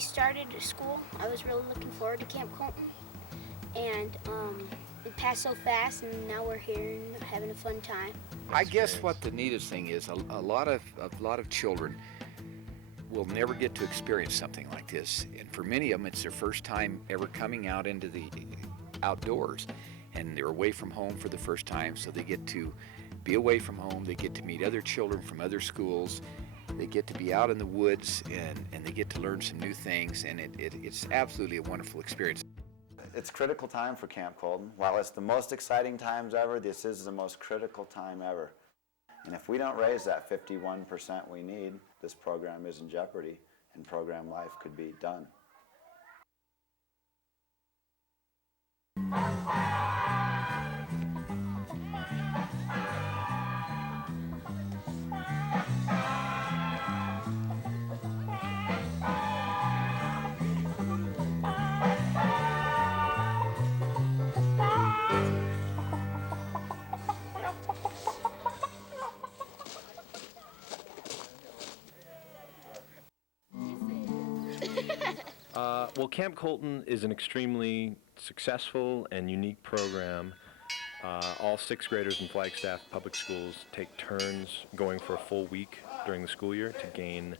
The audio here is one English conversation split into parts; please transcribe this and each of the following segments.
we started school, I was really looking forward to Camp Colton, and it passed so fast, and now we're here and having a fun time. I guess what the neatest thing is, a lot of children will never get to experience something like this, and for many of them, it's their first time ever coming out into the outdoors, and they're away from home for the first time, so they get to be away from home. They get to meet other children from other schools. They get to be out in the woods, and they get to learn some new things, and it's absolutely a wonderful experience. It's critical time for Camp Colton. While it's the most exciting times ever, this is the most critical time ever. And if we don't raise that 51% we need, this program is in jeopardy, and program life could be done. Well, Camp Colton is an extremely successful and unique program. All sixth graders in Flagstaff public schools take turns going for a full week during the school year to gain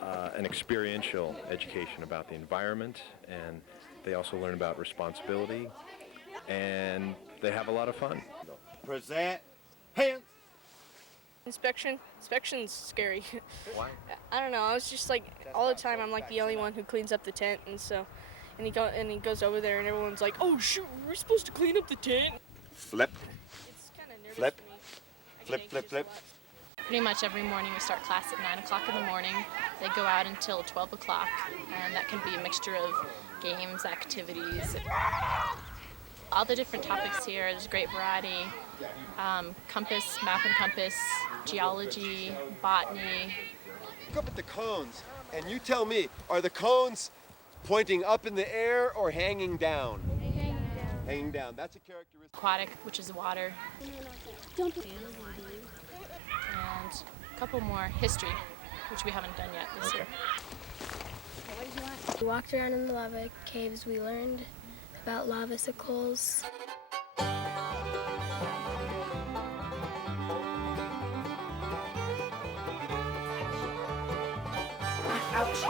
an experiential education about the environment, and they also learn about responsibility, and they have a lot of fun. Present, hands. Inspection's scary. Why? I don't know. I was just like all the time. I'm like the only one who cleans up the tent, and he goes over there, and everyone's like, "Oh shoot, we're supposed to clean up the tent." Flip, It's kind of nervous Flip. for me. I Flip, get flip, anxious flip. a lot. Pretty much every morning we start class at 9 o'clock in the morning. They go out until 12 o'clock, and that can be a mixture of games, activities, all the different topics here. There's a great variety. Compass, map and compass, geology, botany. Look up at the cones, and you tell me, are the cones pointing up in the air or hanging down? Hanging down. That's a characteristic. Aquatic, which is water. And a couple more history, which we haven't done yet this year. We walked around in the lava caves. We learned about lavasicles. Ouch.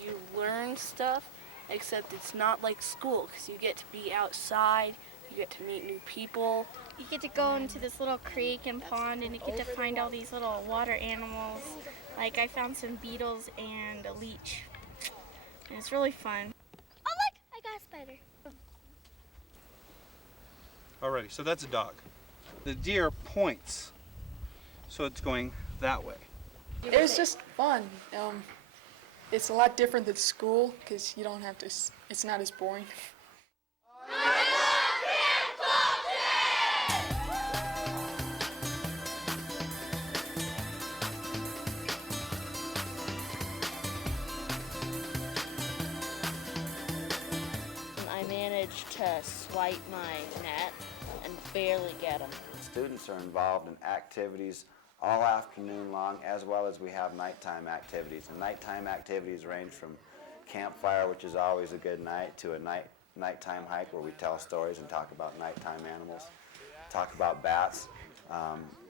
You learn stuff, except it's not like school, because you get to be outside, you get to meet new people. You get to go into this little creek and pond, and you get to find all these little water animals. Like I found some beetles and a leech, and it's really fun. Oh look, I got a spider. Alrighty, so that's a dog. The deer points, so it's going that way. It was just fun. It's a lot different than school because you don't have to, it's not as boring. I managed to swipe my net and barely get them. Students are involved in activities all afternoon long, as well as we have nighttime activities. And nighttime activities range from campfire, which is always a good night, to a nighttime hike where we tell stories and talk about nighttime animals, talk about bats,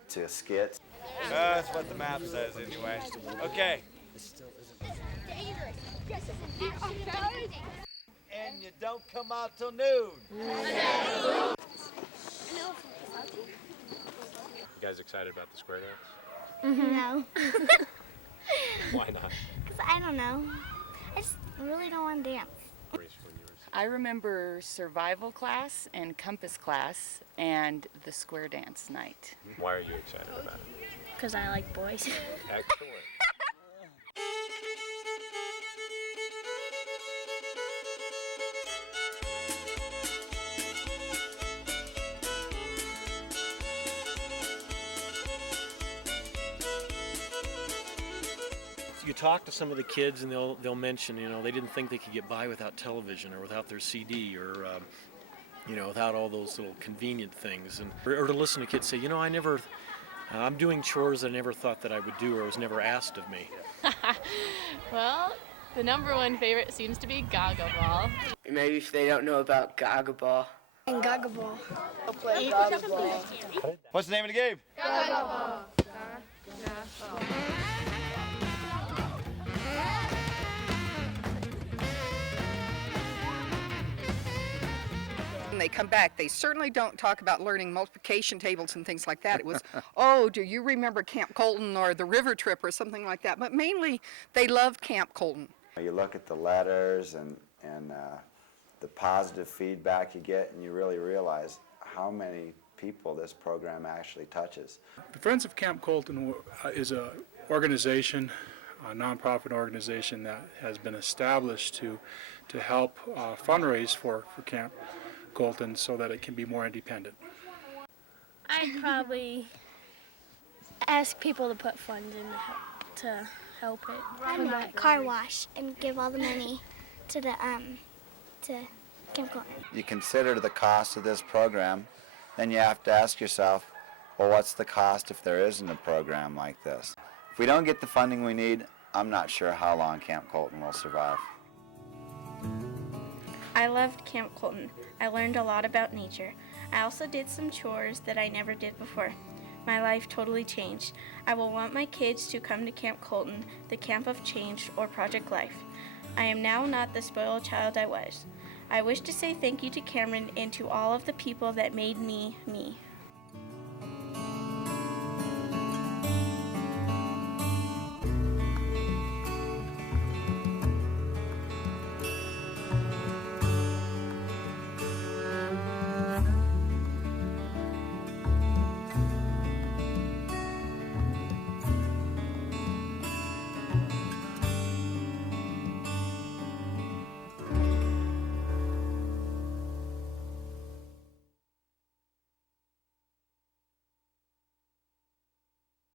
to skits. That's what the map says anyway. Okay. And you don't come out till noon. You guys excited about the square dance? No. Why not? Because I don't know. I just really don't want to dance. I remember survival class and compass class and the square dance night. Why are you excited about it? Because I like boys. Excellent. You talk to some of the kids and they'll mention, they didn't think they could get by without television or without their CD or you know, without all those little convenient things. And or to listen to kids say, you know, I'm doing chores I never thought that I would do or was never asked of me. Well, the #1 favorite seems to be Gaga Ball. Maybe if they don't know about Gaga Ball. And Gaga Ball. What's the name of the game? Gaga Ball. When they come back, they certainly don't talk about learning multiplication tables and things like that. It was, oh, do you remember Camp Colton or the river trip or something like that? But mainly, they loved Camp Colton. You look at the letters and the positive feedback you get, and you really realize how many people this program actually touches. The Friends of Camp Colton is an organization, a nonprofit organization that has been established to help fundraise for Camp Colton so that it can be more independent. I'd probably ask people to put funds in to help it. Run a car wash and give all the money to the to Camp Colton. You consider the cost of this program, then you have to ask yourself, well, what's the cost if there isn't a program like this? If we don't get the funding we need, I'm not sure how long Camp Colton will survive. I loved Camp Colton. I learned a lot about nature. I also did some chores that I never did before. My life totally changed. I will want my kids to come to Camp Colton, the Camp of Change, or Project Life. I am now not the spoiled child I was. I wish to say thank you to Cameron and to all of the people that made me, me.